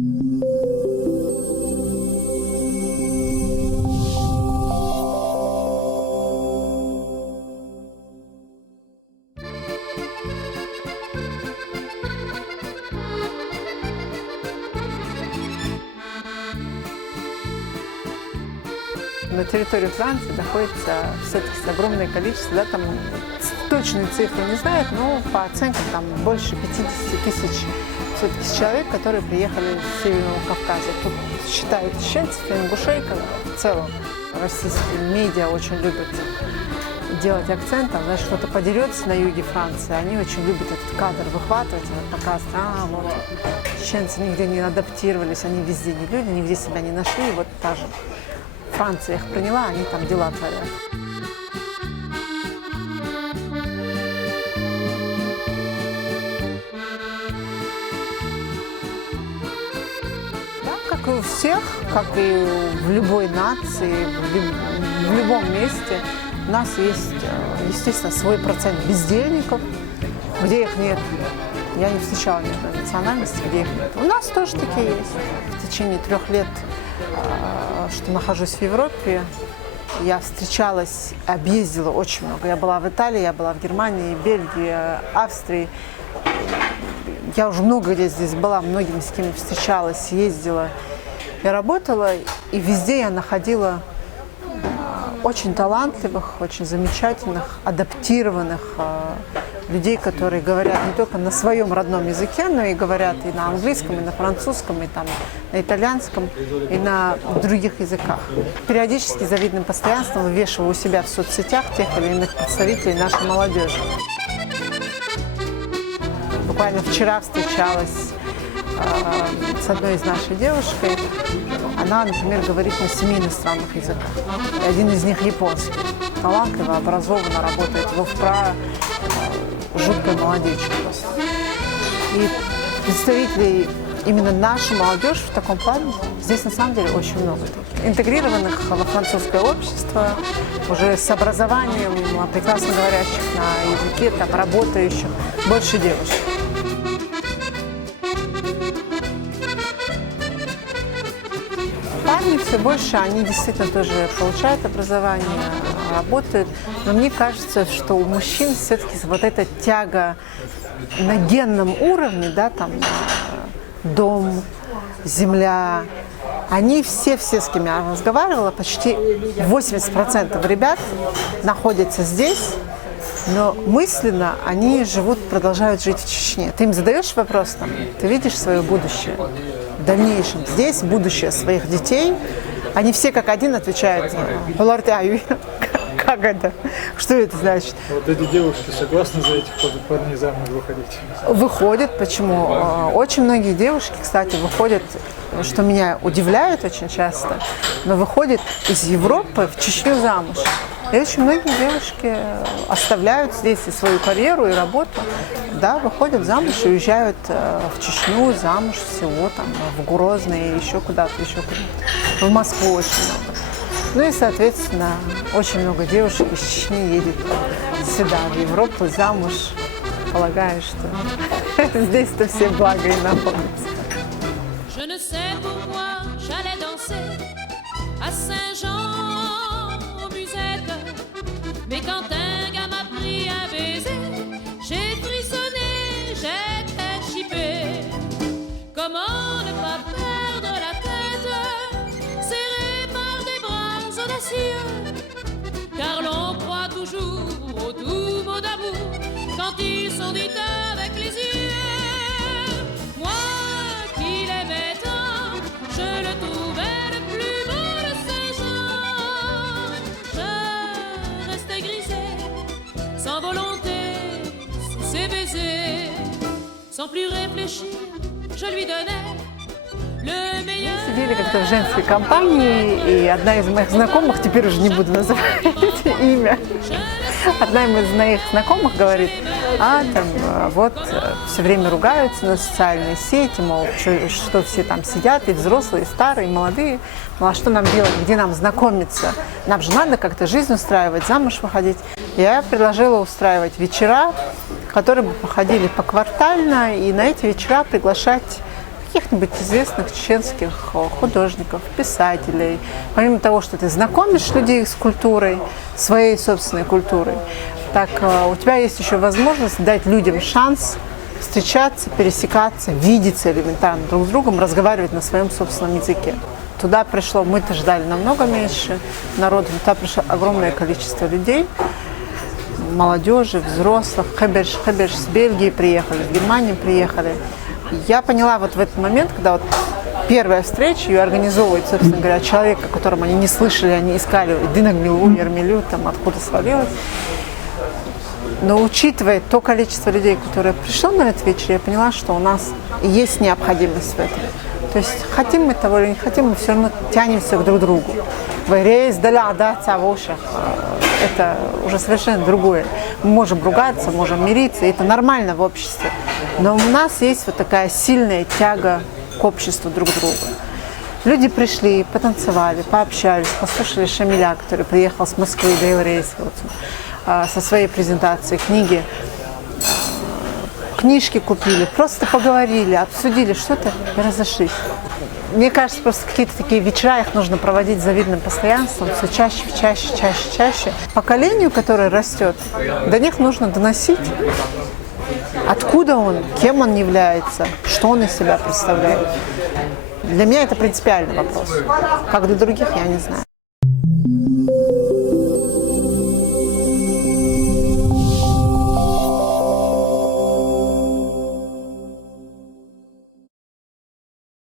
На территорию Франции находится все-таки огромное количество, да, там точные цифры не знают, но по оценкам там больше 50 тысяч все-таки человек, которые приехали с Северного Кавказа. Тут считают чеченцев и ингушей, в целом российские медиа очень любят делать акцент, там, знаешь, кто-то подерется на юге Франции, они очень любят этот кадр выхватывать, показывать, вот чеченцы нигде не адаптировались, они везде не люди, нигде себя не нашли, и вот та же Франция их приняла, они там дела творят. Да, как и у всех, как и в любой нации, в любом месте, у нас есть, естественно, свой процент бездельников, где их нет. Я не встречала ни одной национальности, где их нет. У нас тоже такие есть. В течение 3 лет, что нахожусь в Европе, я встречалась, объездила очень много. Я была в Италии, я была в Германии, Бельгии, Австрии. Я уже много где здесь была, многими с кем встречалась, ездила и работала. И везде я находила очень талантливых, очень замечательных, адаптированных людей, которые говорят не только на своем родном языке, но и говорят и на английском, и на французском, и там, на итальянском, и на других языках. Периодически завидным постоянством вывешиваю у себя в соцсетях тех или иных представителей нашей молодежи. Буквально вчера встречалась с одной из наших девушек. Она, например, говорит на 7 иностранных языках. И один из них японский. Талантливо, образованно работает в ВПРА, жуткая молодечка просто. И представителей именно нашей молодежи в таком плане здесь на самом деле очень много. Интегрированных во французское общество, уже с образованием, прекрасно говорящих на языке, там, работающих, больше девушек. Парни все больше, они действительно тоже получают образование, работают. Но мне кажется, что у мужчин все-таки вот эта тяга на генном уровне, да, там дом, земля, они все, с кем я разговаривала, почти 80% ребят находятся здесь, но мысленно они продолжают жить в Чечне. Ты им задаешь вопрос, там, ты видишь свое будущее в дальнейшем здесь, будущее своих детей, они все как один отвечают: как это? Что это значит? Вот эти девушки согласны за этих парней замуж выходить? Выходят. Почему? Очень многие девушки, кстати, выходят, что меня удивляет очень часто, но выходят из Европы в Чечню замуж. И очень многие девушки оставляют здесь и свою карьеру, и работу, да, выходят замуж и уезжают в Чечню замуж, в село, там, в Грозный, еще куда-то. В Москву очень много. Ну и, соответственно, очень много девушек из Чечни едет сюда, в Европу, замуж, полагая, что здесь-то все блага и находятся. Mais quand un gars m'a pris un baiser, j'ai frissonné, j'étais chippée. Comment ne pas perdre la tête, serré par des bras audacieux? Car l'on croit toujours aux doux mots d'amour quand ils sont dits avec les yeux. Moi qui l'aimais tant, je le trouvais le plus beau de ces gens. Je restais grisée, sans volonté, sous ses baisers. Sans plus réfléchir, je lui donnais le meilleur. Сидели как-то в женской компании, и одна из моих знакомых, теперь уже не буду называть имя, одна из моих знакомых говорит: вот все время ругаются на социальные сети, мол, что все там сидят, и взрослые, и старые, и молодые. Ну а что нам делать, где нам знакомиться? Нам же надо как-то жизнь устраивать, замуж выходить. Я предложила устраивать вечера, которые бы проходили поквартально, и на эти вечера приглашать каких-нибудь известных чеченских художников, писателей. Помимо того, что ты знакомишь людей с культурой, своей собственной культурой, так у тебя есть еще возможность дать людям шанс встречаться, пересекаться, видеться элементарно друг с другом, разговаривать на своем собственном языке. Туда пришло, мы-то ждали намного меньше народу, но туда пришло огромное количество людей, молодежи, взрослых, Хэберш с Бельгии приехали, с Германии приехали. Я поняла вот в этот момент, когда вот первая встреча, ее организовывает, собственно говоря, человек, о котором они не слышали, они искали Динагмилу, Ермилю, там откуда свалилось. Но учитывая то количество людей, которое пришло на этот вечер, я поняла, что у нас есть необходимость в этом. То есть хотим мы того или не хотим, мы все равно тянемся к друг другу. Это уже совершенно другое. Мы можем ругаться, можем мириться, и это нормально в обществе. Но у нас есть вот такая сильная тяга к обществу друг друга. Люди пришли, потанцевали, пообщались, послушали Шамиля, который приехал с Москвы до Еврейского со своей презентацией книги. Книжки купили, просто поговорили, обсудили что-то и разошлись. Мне кажется, просто какие-то такие вечера, их нужно проводить с завидным постоянством, все чаще. Поколению, которое растет, до них нужно доносить, откуда он, кем он является, что он из себя представляет. Для меня это принципиальный вопрос. Как для других, я не знаю.